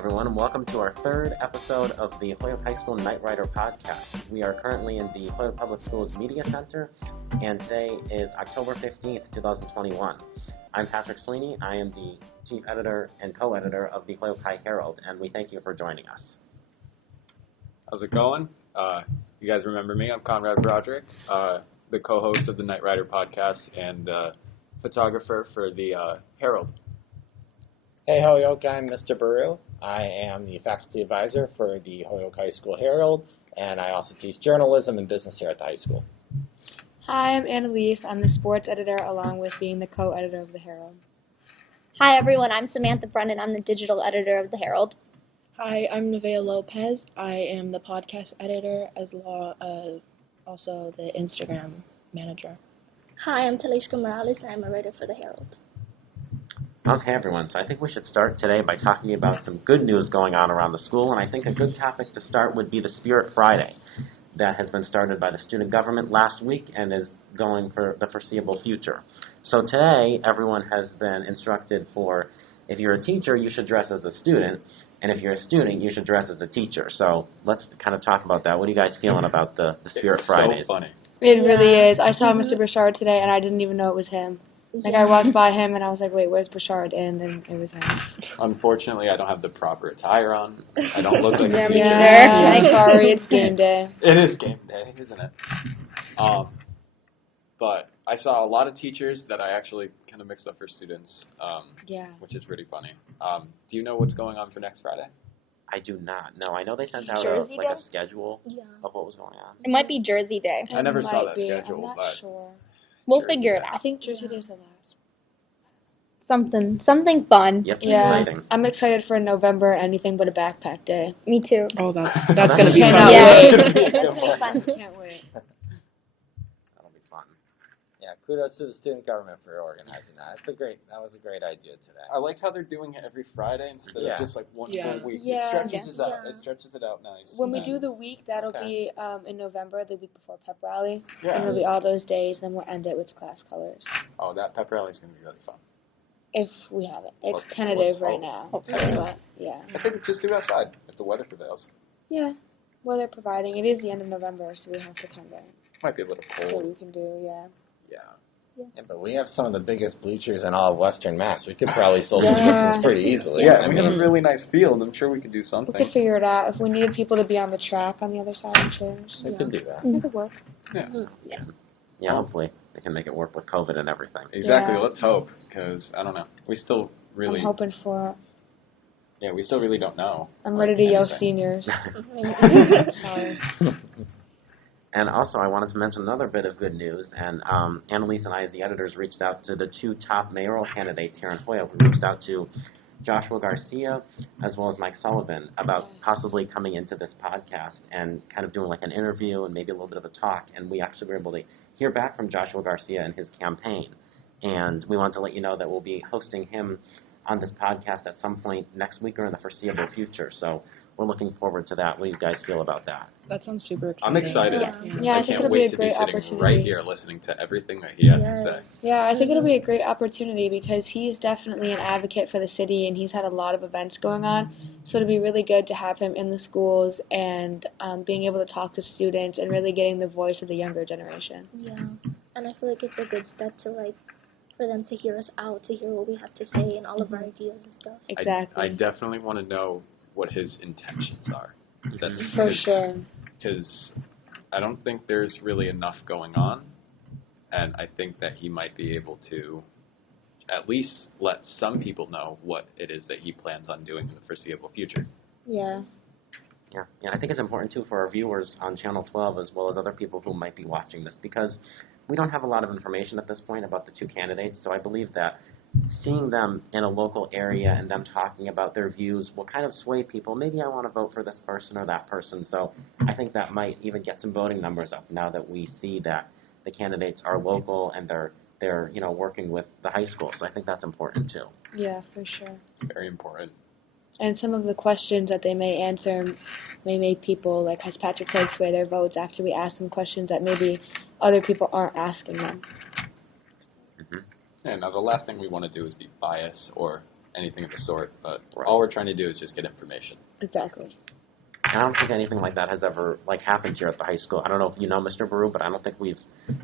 everyone, and welcome to our third episode of the Holyoke High School Knightrider Podcast. We are currently in the Holyoke Public Schools Media Center, and today is October 15th, 2021. I'm Patrick Sweeney. I am the Chief Editor and Co-Editor of the Holyoke High Herald, and we thank you for joining us. How's it going? You guys remember me? I'm Conrad Broderick, the co-host of the Knightrider Podcast and photographer for the Herald. Hey Holyoke, I'm Mr. Baru. I am the faculty advisor for the Holyoke High School Herald, and I also teach journalism and business here at the high school. Hi, I'm Annalise. I'm the sports editor along with being the co-editor of the Herald. Hi everyone, I'm Samantha Brennan. I'm the digital editor of the Herald. Hi, I'm Nevaeh Lopez. I am the podcast editor as well as also the Instagram manager. Hi, I'm Talishka Morales. I'm a writer for the Herald. Okay, everyone, so I think we should start today by talking about some good news going on around the school, and I think a good topic to start would be the Spirit Friday that has been started by the student government last week and is going for the foreseeable future. So today, everyone has been instructed for, if you're a teacher, you should dress as a student, and if you're a student, you should dress as a teacher. So let's kind of talk about that. What are you guys feeling about the Spirit Fridays? It's so funny. It really is. I saw Mr. Bouchard today, and I didn't even know it was him. Like, I walked by him, and I was like, wait, where's Bouchard? And then it was him. Unfortunately, I don't have the proper attire on. I don't look like a teacher. Yeah, I'm sorry, it's game day. It is game day, isn't it? But I saw a lot of teachers that I actually kind of mixed up for students, which is really funny. Do you know what's going on for next Friday? I do not. No, I know they sent out Jersey a Day? schedule of what was going on. It might be Jersey Day. I never saw that I'm schedule, not but sure. We'll figure it I out. think Jersey Day's the last. Something fun. Yep, Yeah, exciting. I'm excited for November, anything but a backpack day. Me too. Oh, that's That's going to be Cannot fun. wait. That's gonna be fun. Can't wait. That'll be fun. Yeah, kudos to the student government for organizing that. That was a great idea today. I liked how they're doing it every Friday instead of just like one full week. Yeah. It stretches it out nice. When we do the week, that'll be in November, the week before pep rally. Yeah. And it'll be all those days, then we'll end it with class colors. Oh, that pep rally is going to be really fun. If we have it. It's Let's tentative right hope. now. Hopefully. But, yeah. I think just do outside if the weather prevails. Yeah. Well, they're providing. It is the end of November, so we have to kind of Might be a little see what cold. we can do, yeah. Yeah. Yeah, but we have some of the biggest bleachers in all of Western Mass. We could probably social Yeah. distance pretty easily. Yeah, I we mean, have a really nice field. I'm sure we could do We something. could figure it out. If we needed people to be on the track on the other side of chairs, we could do that. it could work. Yeah, hopefully they can make it work with COVID and everything. Exactly. Yeah. Let's hope, because I don't know. We still really, I'm hoping for it. yeah, we still really don't know. I'm ready to yell anything. seniors. Sorry. And also, I wanted to mention another bit of good news, and Annalise and I, as the editors, reached out to the two top mayoral candidates here in Holyoke. We reached out to Joshua Garcia as well as Mike Sullivan about possibly coming into this podcast and kind of doing like an interview and maybe a little bit of a talk, and we actually were able to hear back from Joshua Garcia and his campaign. And we want to let you know that we'll be hosting him on this podcast at some point next week or in the foreseeable future. So we're looking forward to that. What do you guys feel about that? That sounds super exciting. I'm excited. Yeah, I I think can't it'll be wait a to be great sitting opportunity. right here listening to everything that he has to say. Yeah, I think it'll be a great opportunity because he's definitely an advocate for the city and he's had a lot of events going on. So it'll be really good to have him in the schools and being able to talk to students and really getting the voice of the younger generation. Yeah, and I feel like it's a good step to for them to hear us out, to hear what we have to say and all of our ideas and stuff. Exactly. I definitely want to know what his intentions are. That's For sure. Because I don't think there's really enough going on, and I think that he might be able to at least let some people know what it is that he plans on doing in the foreseeable future. Yeah. Yeah, and I think it's important, too, for our viewers on Channel 12 as well as other people who might be watching this because we don't have a lot of information at this point about the two candidates, so I believe that seeing them in a local area and them talking about their views will kind of sway people. Maybe I want to vote for this person or that person, so I think that might even get some voting numbers up now that we see that the candidates are local and they're working with the high school, so I think that's important, too. Yeah, for sure. Very important. And some of the questions that they may answer may make people, like as Patrick said, sway their votes after we ask them questions that maybe other people aren't asking them. Mm-hmm. And now the last thing we want to do is be biased or anything of the sort. But Right. all we're trying to do is just get information. Exactly. I don't think anything like that has ever happened here at the high school. I don't know if you know Mr. Baru, but I don't think we've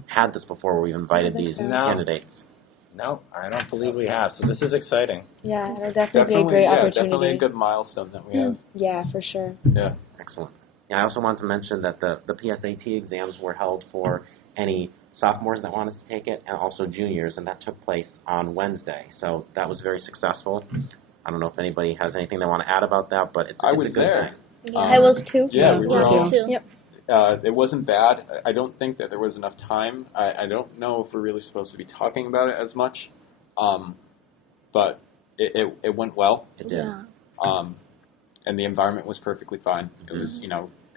had this before where we've invited these No. candidates. No, I don't believe we have. So this is exciting. Yeah, it'll definitely be a great opportunity. Definitely a good milestone that we have. Yeah, for sure. Yeah. Excellent. Yeah, I also wanted to mention that the PSAT exams were held for any sophomores that wanted to take it and also juniors, and that took place on Wednesday. So that was very successful. I don't know if anybody has anything they want to add about that, but it's I a was good there. thing. Yeah. I was too. Yeah, we were all. me too. Yep. It wasn't bad. I don't think that there was enough time. I don't know if we're really supposed to be talking about it as much, but it went well. It did. Yeah. And the environment was perfectly fine. It was,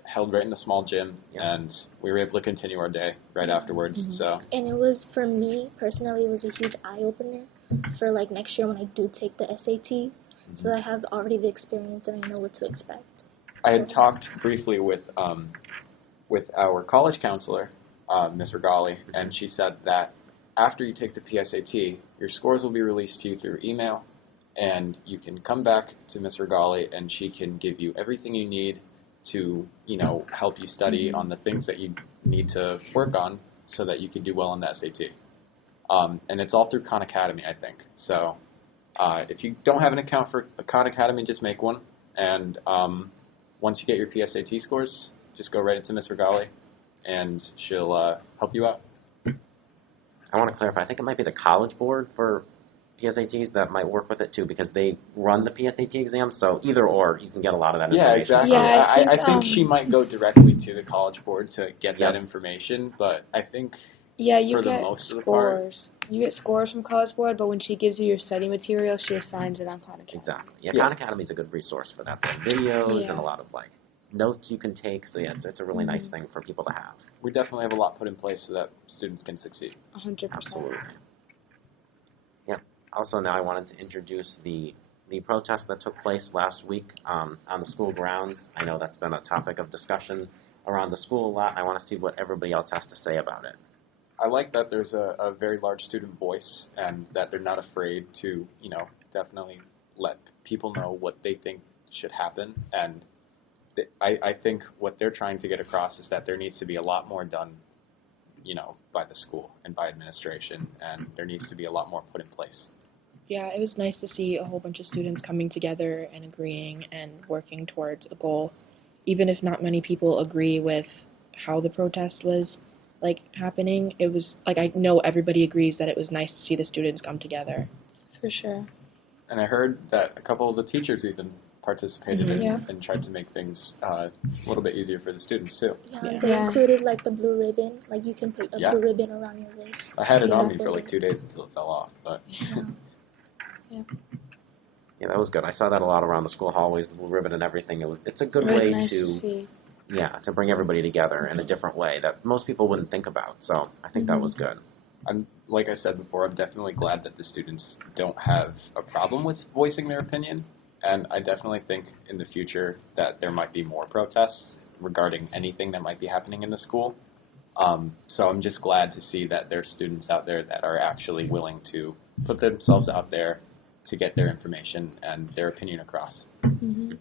held right in a small gym, Yeah. and we were able to continue our day right afterwards. So And it was, for me personally, it was a huge eye-opener for like next year when I do take the SAT, so that I have already the experience and I know what to expect. I had talked briefly with our college counselor, Ms. Regali, and she said that after you take the PSAT, your scores will be released to you through email, and you can come back to Ms. Regali, and she can give you everything you need to, help you study on the things that you need to work on so that you can do well on the SAT. And it's all through Khan Academy, I think. So if you don't have an account for Khan Academy, just make one. And once you get your PSAT scores, just go right into Ms. Regali, and she'll help you out. I want to clarify. I think it might be the College Board for PSATs that might work with it too, because they run the PSAT exams. So either or, you can get a lot of that Yeah, information. exactly. Yeah, I think she might go directly to the College Board to get that information, but I think Yeah, you for the get most of the part. scores. You get scores from College Board, but when she gives you your study material, she assigns it on Khan Academy. Exactly. Yeah, Yeah. Khan Academy is a good resource for that. They have videos Yeah. and a lot of notes you can take. So yeah, it's a really nice thing for people to have. We definitely have a lot put in place so that students can succeed. 100%. Absolutely. Yeah. Also, now I wanted to introduce the protest that took place last week on the school grounds. I know that's been a topic of discussion around the school a lot. I want to see what everybody else has to say about it. I like that there's a very large student voice and that they're not afraid to, definitely let people know what they think should happen. And I think what they're trying to get across is that there needs to be a lot more done, by the school and by administration, and there needs to be a lot more put in place. Yeah, it was nice to see a whole bunch of students coming together and agreeing and working towards a goal. Even if not many people agree with how the protest was happening, it was I know everybody agrees that it was nice to see the students come together. For sure. And I heard that a couple of the teachers even participated Yeah. and tried to make things a little bit easier for the students too. Yeah, Yeah. they Yeah. included the blue ribbon, you can put a Yeah. blue ribbon around your wrist. I had it on Yeah. me for 2 days until it fell off, but Yeah, that was good. I saw that a lot around the school hallways, the blue ribbon and everything. It's a good It was way nice to see. to bring everybody together in a different way that most people wouldn't think about. So I think that was good. like I said before, I'm definitely glad that the students don't have a problem with voicing their opinion, and I definitely think in the future that there might be more protests regarding anything that might be happening in the school. So I'm just glad to see that there's students out there that are actually willing to put themselves out there to get their information and their opinion across. Mm-hmm.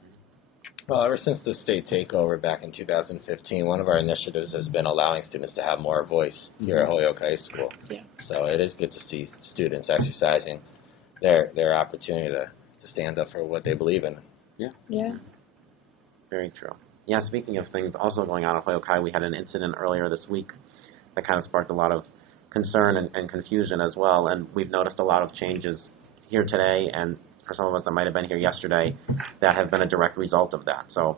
Well, ever since the state takeover back in 2015, one of our initiatives has been allowing students to have more voice here at Holyoke High School. Yeah. So it is good to see students exercising their opportunity to stand up for what they believe in. Yeah. Very true. Yeah, speaking of things also going on at Holyoke High, we had an incident earlier this week that kind of sparked a lot of concern and confusion as well, and we've noticed a lot of changes here today, and for some of us that might have been here yesterday, that have been a direct result of that. So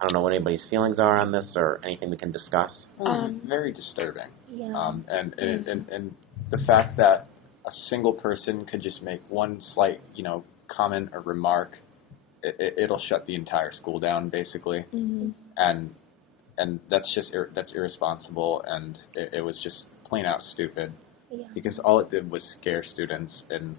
I don't know what anybody's feelings are on this or anything we can discuss. It's very disturbing. Yeah. And the fact that a single person could just make one slight, comment or remark, it'll shut the entire school down, basically. Mm-hmm. And that's just that's irresponsible, and it was just plain out stupid. Yeah. Because all it did was scare students, and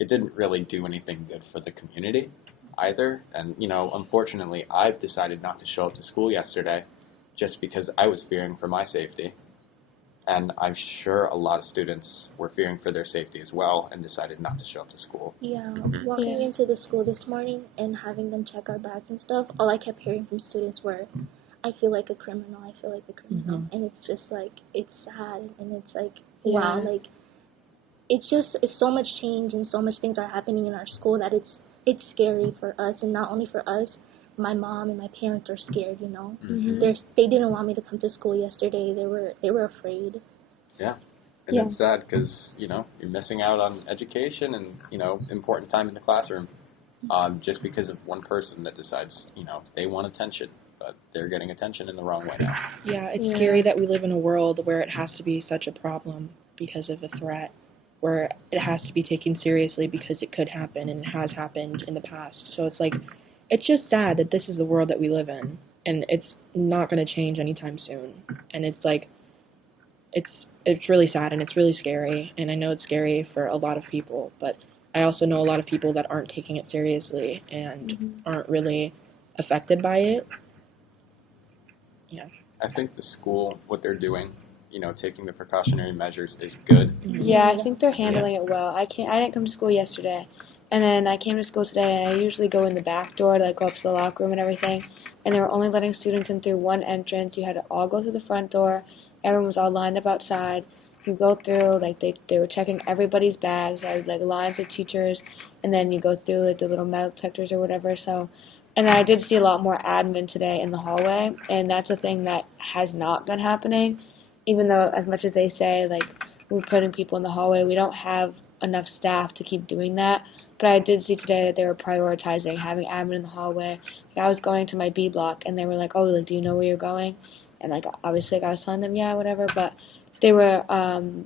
it didn't really do anything good for the community either. And, unfortunately, I've decided not to show up to school yesterday just because I was fearing for my safety. And I'm sure a lot of students were fearing for their safety as well and decided not to show up to school. Yeah, walking into the school this morning and having them check our bags and stuff, all I kept hearing from students were, I feel like a criminal, I feel like a criminal. And it's just like, it's sad, and it's like, wow, like, it's so much change and so much things are happening in our school that it's scary for us, and not only for us, my mom and my parents are scared, you know. They didn't want me to come to school yesterday. They were afraid. Yeah. And it's sad because, you know, you're missing out on education and, you know, important time in the classroom just because of one person that decides, you know, they want attention, but they're getting attention in the wrong way now. Yeah, it's scary that we live in a world where it has to be such a problem because of a threat, where it has to be taken seriously because it could happen and it has happened in the past. So it's like, it's just sad that this is the world that we live in, and it's not going to change anytime soon. And it's like, it's really sad, and it's really scary, and I know it's scary for a lot of people, but I also know a lot of people that aren't taking it seriously and aren't really affected by it. Yeah. I think the school, what they're doing, you know, taking the precautionary measures is good. Yeah, I think they're handling it well. I didn't come to school yesterday, and then I came to school today, and I usually go in the back door to, like, go up to the locker room and everything, and they were only letting students in through one entrance. You had to all go through the front door. Everyone was all lined up outside. You go through, like, they were checking everybody's bags. I had, like, lines of teachers, and then you go through, like, the little metal detectors or whatever, so... And I did see a lot more admin today in the hallway, and that's a thing that has not been happening, even though as much as they say, like, we're putting people in the hallway, we don't have enough staff to keep doing that. But I did see today that they were prioritizing having admin in the hallway. Like, I was going to my B block, and they were like, oh, like, do you know where you're going? And, like, obviously, like, I was telling them, yeah, whatever, but they're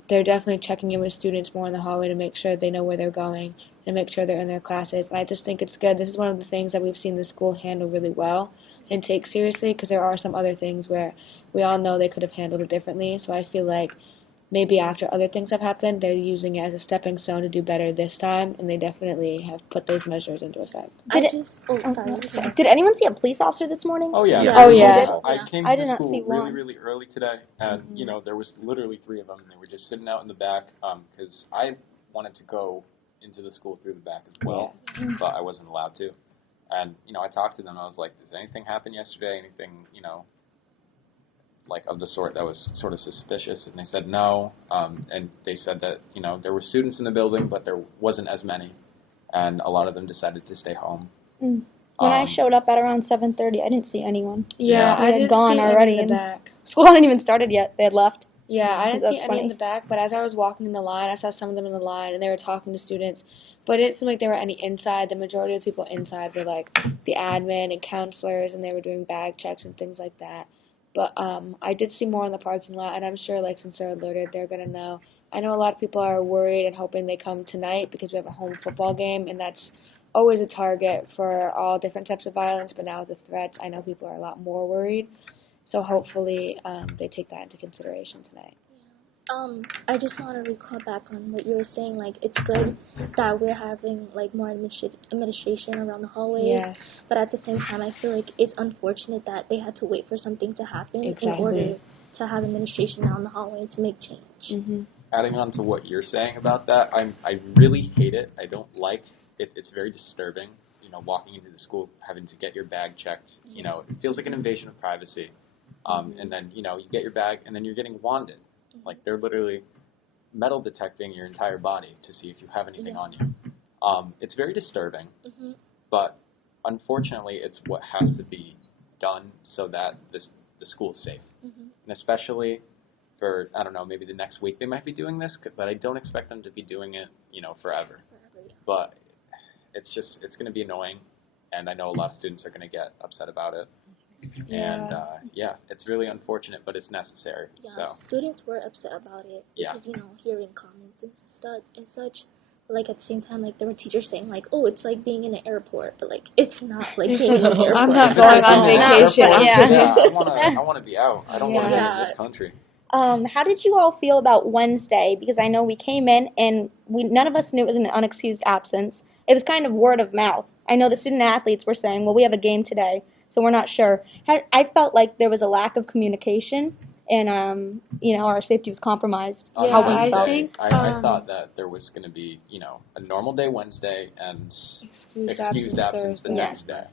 definitely checking in with students more in the hallway to make sure they know where they're going and make sure they're in their classes. And I just think it's good. This is one of the things that we've seen the school handle really well and take seriously, because there are some other things where we all know they could have handled it differently. So I feel like maybe after other things have happened, they're using it as a stepping stone to do better this time, and they definitely have put those measures into effect. Did anyone see a police officer this morning? Oh, yeah. Oh, yeah. I came I to did not school see really, one. really early today, and, you know, there was literally 3 of them, and they were just sitting out in the back because I wanted to go into the school through the back as well, but I wasn't allowed to. And, you know, I talked to them. I was like, does anything happen yesterday? Anything, you know, like of the sort that was sort of suspicious? And they said no. And they said that, you know, there were students in the building, but there wasn't as many. And a lot of them decided to stay home. When I showed up at around 7:30, I didn't see anyone. Yeah, They I had didn't gone see already, any in the and back. school hadn't even started yet. They had left. Yeah, I didn't see That's any in funny. the back, but as I was walking in the line, I saw some of them in the line, and they were talking to students. But it didn't seem like there were any inside. The majority of the people inside were, like, the admin and counselors, and they were doing bag checks and things like that. But I did see more in the parking lot, and I'm sure, like, since they're alerted, they're going to know. I know a lot of people are worried and hoping they come tonight because we have a home football game, and that's always a target for all different types of violence. But now with the threats, I know people are a lot more worried. So hopefully they take that into consideration tonight. I just want to recall back on what you were saying. Like, it's good that we're having, like, more administration around the hallways. Yes. But at the same time, I feel like it's unfortunate that they had to wait for something to happen in order to have administration down the hallway to make change. Adding on to what you're saying about that, I really hate it. I don't like it. It's very disturbing, you know, walking into the school, having to get your bag checked. You know, it feels like an invasion of privacy. And then, you know, you get your bag, and then you're getting wanded. Like, they're literally metal detecting your entire body to see if you have anything on you. It's very disturbing, but unfortunately it's what has to be done so that the school's safe. And especially for, I don't know, maybe the next week they might be doing this, but I don't expect them to be doing it, you know, forever. But it's going to be annoying, and I know a lot of students are going to get upset about it. And, it's really unfortunate, but it's necessary. Yeah, so. Students were upset about it because, you know, hearing comments and such. But, like, at the same time, like, there were teachers saying, like, oh, it's like being in an airport. But, like, it's not like being in an airport. I'm not going on vacation. I want to be out. I don't want to be in this country. How did you all feel about Wednesday? Because I know we came in and none of us knew it was an unexcused absence. It was kind of word of mouth. I know the student athletes were saying, well, we have a game today, so we're not sure. I felt like there was a lack of communication, and our safety was compromised. On how we Wednesday, felt. I thought that there was going to be, a normal day Wednesday and excused absence the next day.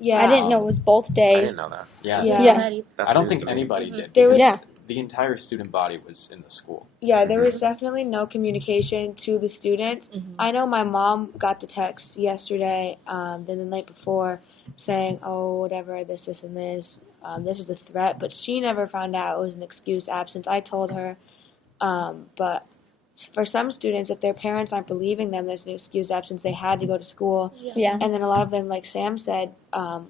Yeah. I didn't know it was both I days. didn't know that. Yeah. Yeah. That's I don't news think to me. anybody did. There was- Because the entire student body was in the school. Yeah, there was definitely no communication to the students. I know my mom got the text yesterday, then the night before, saying, oh, whatever, this, and this. This is a threat, but she never found out it was an excused absence. I told her, but for some students, if their parents aren't believing them there's an excused absence, they had to go to school. Yeah. And then a lot of them, like Sam said,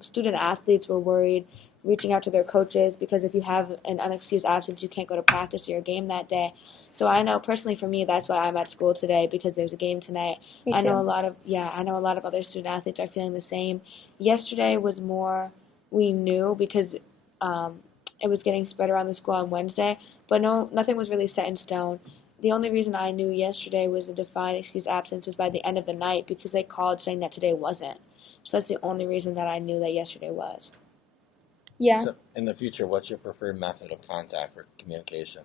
student athletes were worried, reaching out to their coaches, because if you have an unexcused absence, you can't go to practice or your game that day. So I know, personally for me, that's why I'm at school today, because there's a game tonight. Me I know too. a lot of other student athletes are feeling the same. Yesterday was more we knew because it was getting spread around the school on Wednesday, but nothing was really set in stone. The only reason I knew yesterday was a defined excused absence was by the end of the night, because they called saying that today wasn't. So that's the only reason that I knew that yesterday was. Yeah. So in the future, what's your preferred method of contact for communication?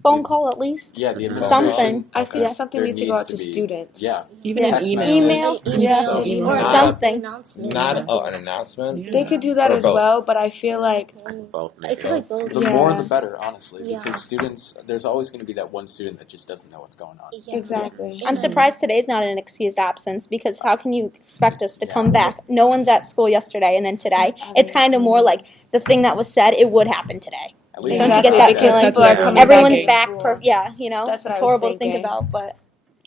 Phone call at least. Yeah, the Something. I think Yeah. something There needs to go out needs to be- students. Yeah. Even Yeah. an email. Email. Yeah. Email. Or Not- something. Not an announcement. Yeah. They could do that Or as both. well, but I feel like Both, I maybe. feel like both. The Yeah. more the better, honestly, Yeah. because students, there's always going to be that one student that just doesn't know what's going on. Yeah. exactly. I'm surprised today's not an excused absence, because how can you expect us to Yeah. come back? No one's at school yesterday and then today. It's kind of more like the thing that was said, it would happen today. At least Don't you get Exactly, that because feeling? people are coming Everyone's back. back for, that's That's what I was horrible to think thinking. about, but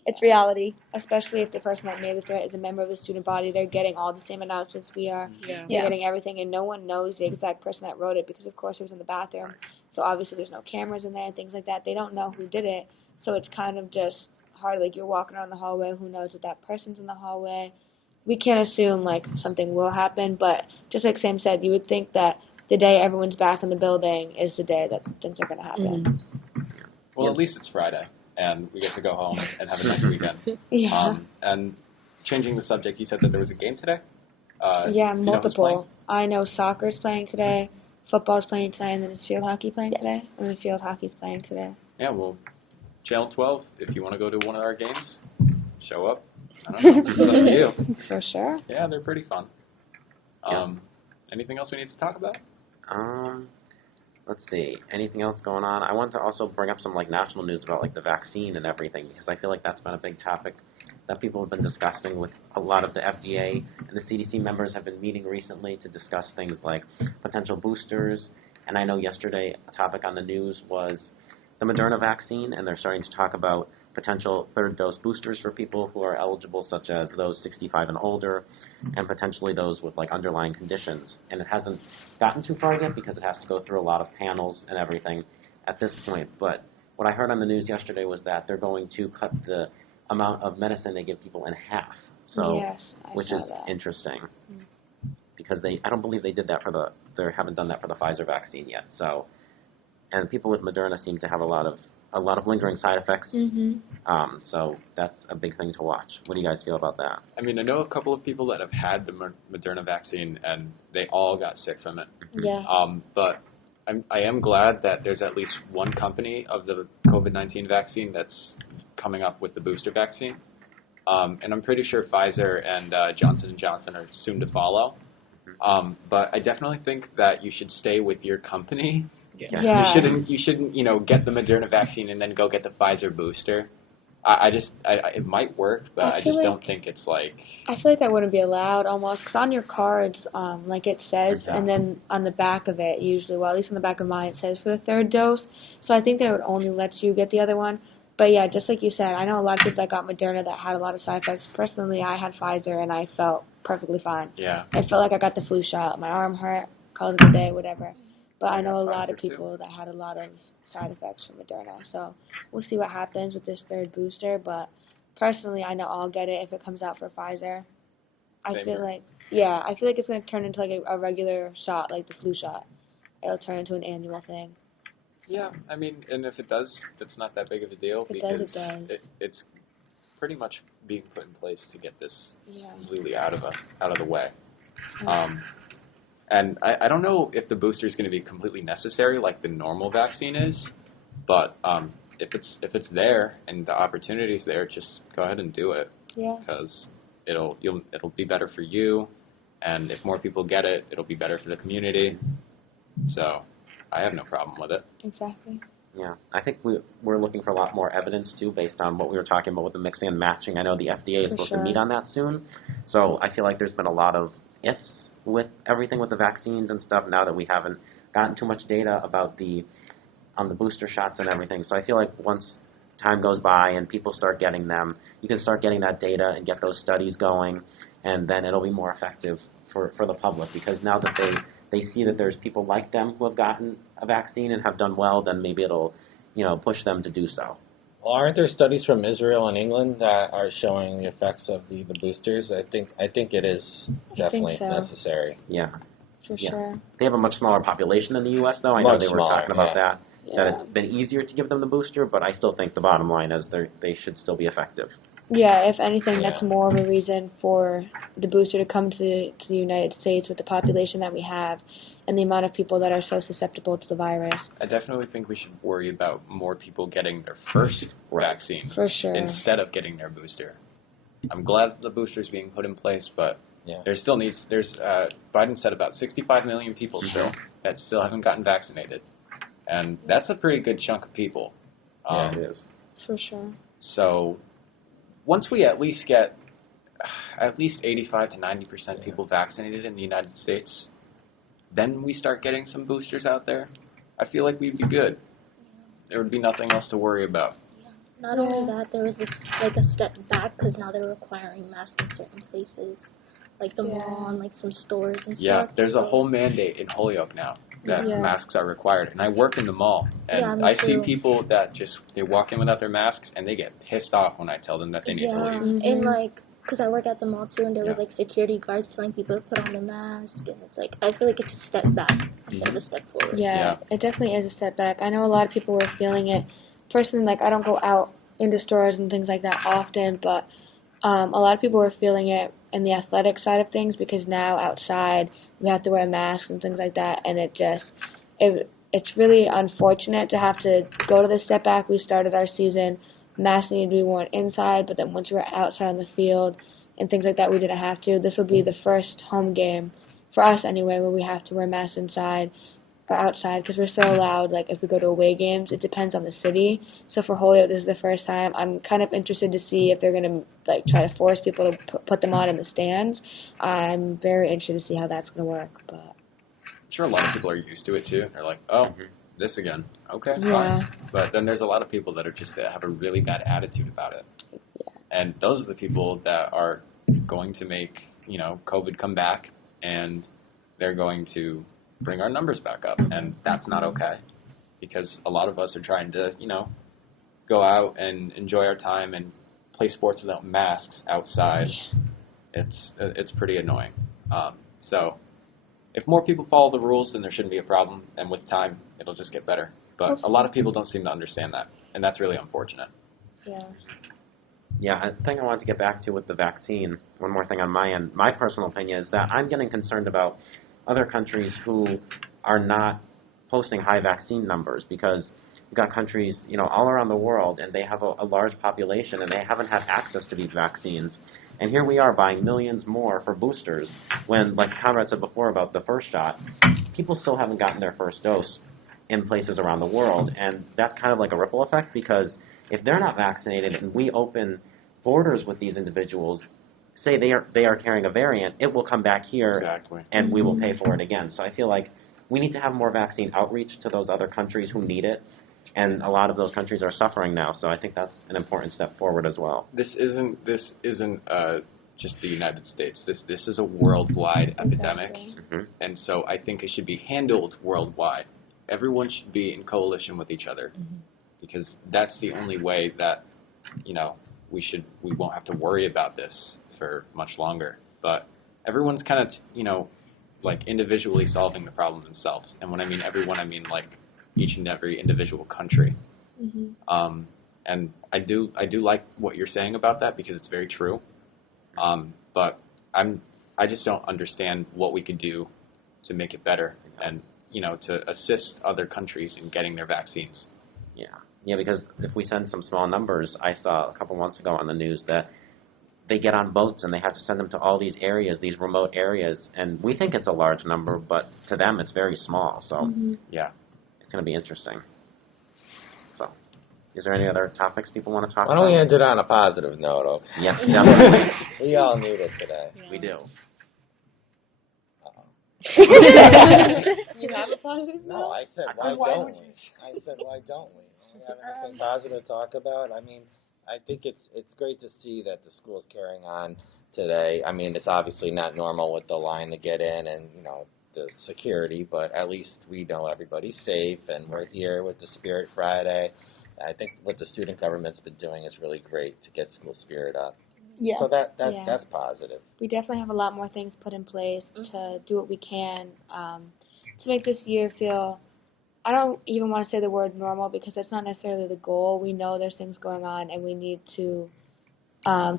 it's reality. Especially if the person that made the threat is a member of the student body, they're getting all the same announcements we are. Yeah. They're getting everything, and no one knows the exact person that wrote it, because of course it was in the bathroom. So obviously there's no cameras in there and things like that. They don't know who did it, so it's kind of just hard. Like, you're walking around the hallway, who knows if that person's in the hallway. We can't assume like something will happen, but just like Sam said, you would think that the day everyone's back in the building is the day that things are going to happen. Well, at least it's Friday, and we get to go home and have a nice weekend. Yeah. And changing the subject, you said that there was a game today? Yeah, Do you know who's multiple. playing? I know soccer's playing today, football's playing tonight, and then is field hockey playing today? And then field hockey's playing today. Yeah, well, Channel 12, if you want to go to one of our games, show up. I don't know. It's up to you. For sure. Yeah, they're pretty fun. Anything else we need to talk about? Let's see. Anything else going on? I want to also bring up some national news about the vaccine and everything, because I feel like that's been a big topic that people have been discussing with a lot of the FDA and the CDC members have been meeting recently to discuss things like potential boosters. And I know yesterday a topic on the news was the Moderna vaccine, and they're starting to talk about potential third-dose boosters for people who are eligible, such as those 65 and older, and potentially those with underlying conditions. And it hasn't gotten too far yet because it has to go through a lot of panels and everything at this point. But what I heard on the news yesterday was that they're going to cut the amount of medicine they give people in half. So, Yes, I which saw is that. interesting, because I don't believe they did that they haven't done that for the Pfizer vaccine yet. So, and people with Moderna seem to have a lot of lingering side effects. So that's a big thing to watch. What do you guys feel about that? I mean, I know a couple of people that have had the Moderna vaccine, and they all got sick from it. Yeah. But I am glad that there's at least one company of the COVID-19 vaccine that's coming up with the booster vaccine. And I'm pretty sure Pfizer and Johnson & Johnson are soon to follow. But I definitely think that you should stay with your company. Yeah. You shouldn't get the Moderna vaccine and then go get the Pfizer booster. It might work, but I just don't think it's I feel like that wouldn't be allowed almost, because on your cards, it says, and then on the back of it, usually, well, at least on the back of mine, it says for the third dose. So I think they would only let you get the other one. But yeah, just like you said, I know a lot of people that got Moderna that had a lot of side effects. Personally, I had Pfizer, and I felt perfectly fine. Yeah. I felt like I got the flu shot. My arm hurt, called it a day, whatever. But I know a lot of Pfizer, too. people that had a lot of side effects from Moderna. So we'll see what happens with this third booster. But personally, I know I'll get it if it comes out for Pfizer. I Same feel here. like it's going to turn into a regular shot, like the flu shot. It'll turn into an annual thing. Yeah, I mean, and if it does, that's not that big of a deal If it does, because it does. it's pretty much being put in place to get this Yeah. completely out of the way. And I don't know if the booster is going to be completely necessary like the normal vaccine is, but if it's there and the opportunity is there, just go ahead and do it. Yeah. Because it'll be better for you, and if more people get it, it'll be better for the community. So I have no problem with it. Exactly. Yeah, I think we're looking for a lot more evidence, too, based on what we were talking about with the mixing and matching. I know the FDA is supposed to meet on that soon, so I feel like there's been a lot of ifs with everything with the vaccines and stuff now that we haven't gotten too much data about the booster shots and everything. So I feel like once time goes by and people start getting them, you can start getting that data and get those studies going, and then it'll be more effective for the public, because now that they see that there's people like them who have gotten a vaccine and have done well, then maybe it'll, push them to do so. Well, aren't there studies from Israel and England that are showing the effects of the boosters? I think it is definitely necessary. Yeah. For sure. They have a much smaller population than the U.S., though. I know they were talking about that. Yeah. That it's been easier to give them the booster, but I still think the bottom line is they should still be effective. Yeah, if anything, that's more of a reason for the booster to come to the United States with the population that we have and the amount of people that are so susceptible to the virus. I definitely think we should worry about more people getting their first vaccine For sure. instead of getting their booster. I'm glad the booster is being put in place, but there still needs. Biden said about 65 million people still that still haven't gotten vaccinated, and that's a pretty good chunk of people. It is. For sure. So once we at least get at least 85 to 90% people vaccinated in the United States, then we start getting some boosters out there, I feel like we'd be good. There would be nothing else to worry about. Not only that, there was a step back because now they're requiring masks in certain places, like the mall and like some stores and stuff. Yeah, there's a whole mandate in Holyoke now that masks are required. And I work in the mall, and I see people that they walk in without their masks, and they get pissed off when I tell them that they need to leave. And because I work at the mall too, and there was security guards telling people to put on the mask, and it's I feel like it's a step back instead of a step forward. Yeah, it definitely is a step back. I know a lot of people were feeling it. Personally, I don't go out into stores and things like that often, but a lot of people were feeling it in the athletic side of things, because now outside we have to wear masks and things like that, and it's really unfortunate to have to go to this step back. We started our season, masks needed to be worn inside, but then once we were outside on the field and things like that, we didn't have to. This will be the first home game, for us anyway, where we have to wear masks inside or outside, because we're still allowed, if we go to away games, it depends on the city. So for Holyoke, this is the first time. I'm kind of interested to see if they're going to try to force people to put them on in the stands. I'm very interested to see how that's going to work. But I'm sure a lot of people are used to it too. They're like, oh, this again. Okay, fine. But then there's a lot of people that have a really bad attitude about it. Yeah. And those are the people that are going to make, COVID come back, and they're going to bring our numbers back up, and that's not okay, because a lot of us are trying to, go out and enjoy our time and play sports without masks outside. It's pretty annoying. So if more people follow the rules, then there shouldn't be a problem, and with time, it'll just get better. But a lot of people don't seem to understand that, and that's really unfortunate. Yeah, I think I wanted to get back to with the vaccine. One more thing on my end. My personal opinion is that I'm getting concerned about other countries who are not posting high vaccine numbers, because we've got countries, all around the world, and they have a large population, and they haven't had access to these vaccines. And here we are buying millions more for boosters when, like Conrad said before about the first shot, people still haven't gotten their first dose in places around the world. And that's kind of like a ripple effect, because if they're not vaccinated and we open borders with these individuals, say they are carrying a variant, it will come back here, and we will pay for it again. So I feel like we need to have more vaccine outreach to those other countries who need it, and a lot of those countries are suffering now. So I think that's an important step forward as well. This isn't just the United States. This is a worldwide epidemic, and so I think it should be handled worldwide. Everyone should be in coalition with each other, because that's the only way that we won't have to worry about this for much longer. But everyone's kind of, individually solving the problem themselves. And when I mean everyone, I mean each and every individual country. And I do like what you're saying about that, because it's very true. But I just don't understand what we could do to make it better and, to assist other countries in getting their vaccines. Yeah, because if we send some small numbers, I saw a couple months ago on the news that they get on boats and they have to send them to all these areas, these remote areas, and we think it's a large number, but to them it's very small. So, yeah, it's going to be interesting. So, is there any other topics people want to talk about? Why don't we end it on a positive note? Yeah, definitely. We all need it today. Yeah. We do. You have a positive No, note? I said why don't we? I said why don't we? We have anything positive to talk about? I mean, I think it's great to see that the school's carrying on today. I mean, it's obviously not normal with the line to get in and, the security, but at least we know everybody's safe, and we're here with the Spirit Friday. I think what the student government's been doing is really great to get school spirit up. Yeah. So that's positive. We definitely have a lot more things put in place to do what we can to make this year feel, I don't even want to say the word normal because that's not necessarily the goal. We know there's things going on and we need to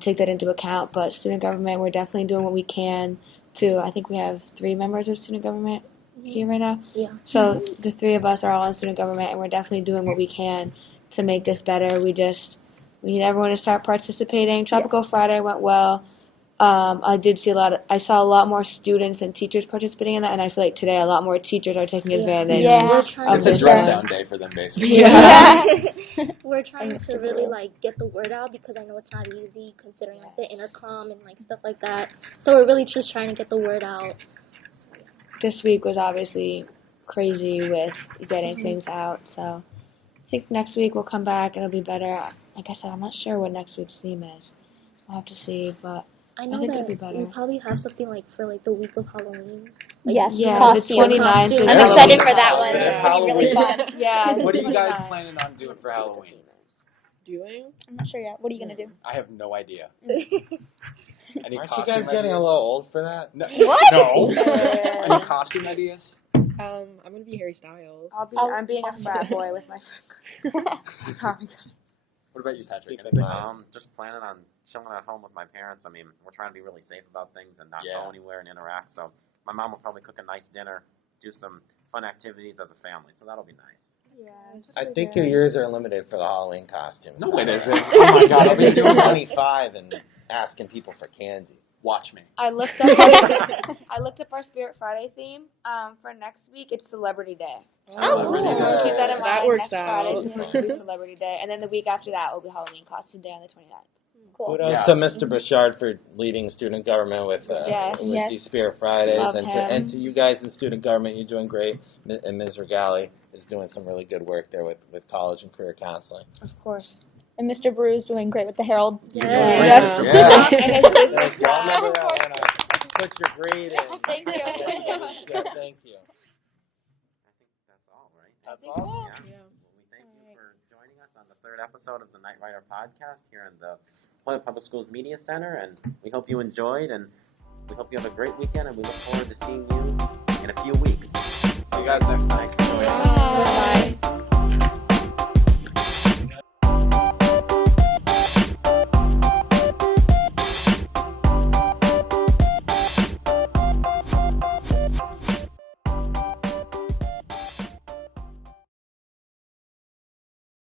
take that into account. But student government, we're definitely doing what we can to, I think we have 3 members of student government here right now. Yeah. So the 3 of us are all in student government and we're definitely doing what we can to make this better. We need everyone to start participating. Tropical Friday went well. I saw a lot more students and teachers participating in that, and I feel like today a lot more teachers are taking advantage. Yeah. We're trying It's a to dress down day for them, basically. We're trying to really get the word out because I know it's not easy considering the intercom and stuff like that. So we're really just trying to get the word out. This week was obviously crazy with getting things out, so I think next week we'll come back and it'll be better. Like I said, I'm not sure what next week's theme is. I'll have to see, but I know think that it'll be better. we probably have something for the week of Halloween. Yes, yeah, costume. the 29th. Costume. I'm Halloween. excited for that one. Yeah. It's going to be really fun. Yeah. What are you guys 29th. planning on doing for Halloween? Doing? I'm not sure yet. What are you going to do? I have no idea. Any Aren't you costume guys getting ideas? a little old for that? No. What? No. Any costume ideas? I'm going to be Harry Styles. I'm being a frat boy with my Sorry. What about you, Patrick? Keep in Anything? mind. Just planning on chilling at home with my parents. I mean, we're trying to be really safe about things and not Yeah. go anywhere and interact. So my mom will probably cook a nice dinner, do some fun activities as a family. So that'll be nice. Yeah. I think your years are limited for the Halloween costumes. No, it isn't. Oh my God, I'll be doing 25 and asking people for candy. Watch me. I looked up our Spirit Friday theme for next week. It's Celebrity Day. Oh, Celebrity cool. Day. Keep that in mind. That works next Friday out. is supposed to be Celebrity Day, and then the week after that will be Halloween Costume Day on the 29th. Cool. Kudos Yeah. to Mr. Bouchard for leading student government with Yes. these Spirit Fridays, Love and him. to you guys in student government, you're doing great. And Ms. Regali is doing some really good work there with college and career counseling. Of course. And Mr. Brew's doing great with the Herald. Yeah. Yeah. And his business Thank you. I'll never put your grade in. Thank you. Yeah, thank you. I think that's all, right? That's think all. so. Yeah. Well, we thank you for joining us on the 3rd episode of the Knightrider Podcast here in the Hoyok Public Schools Media Center, and we hope you enjoyed, and we hope you have a great weekend, and we look forward to seeing you in a few weeks. See you guys next time. Bye.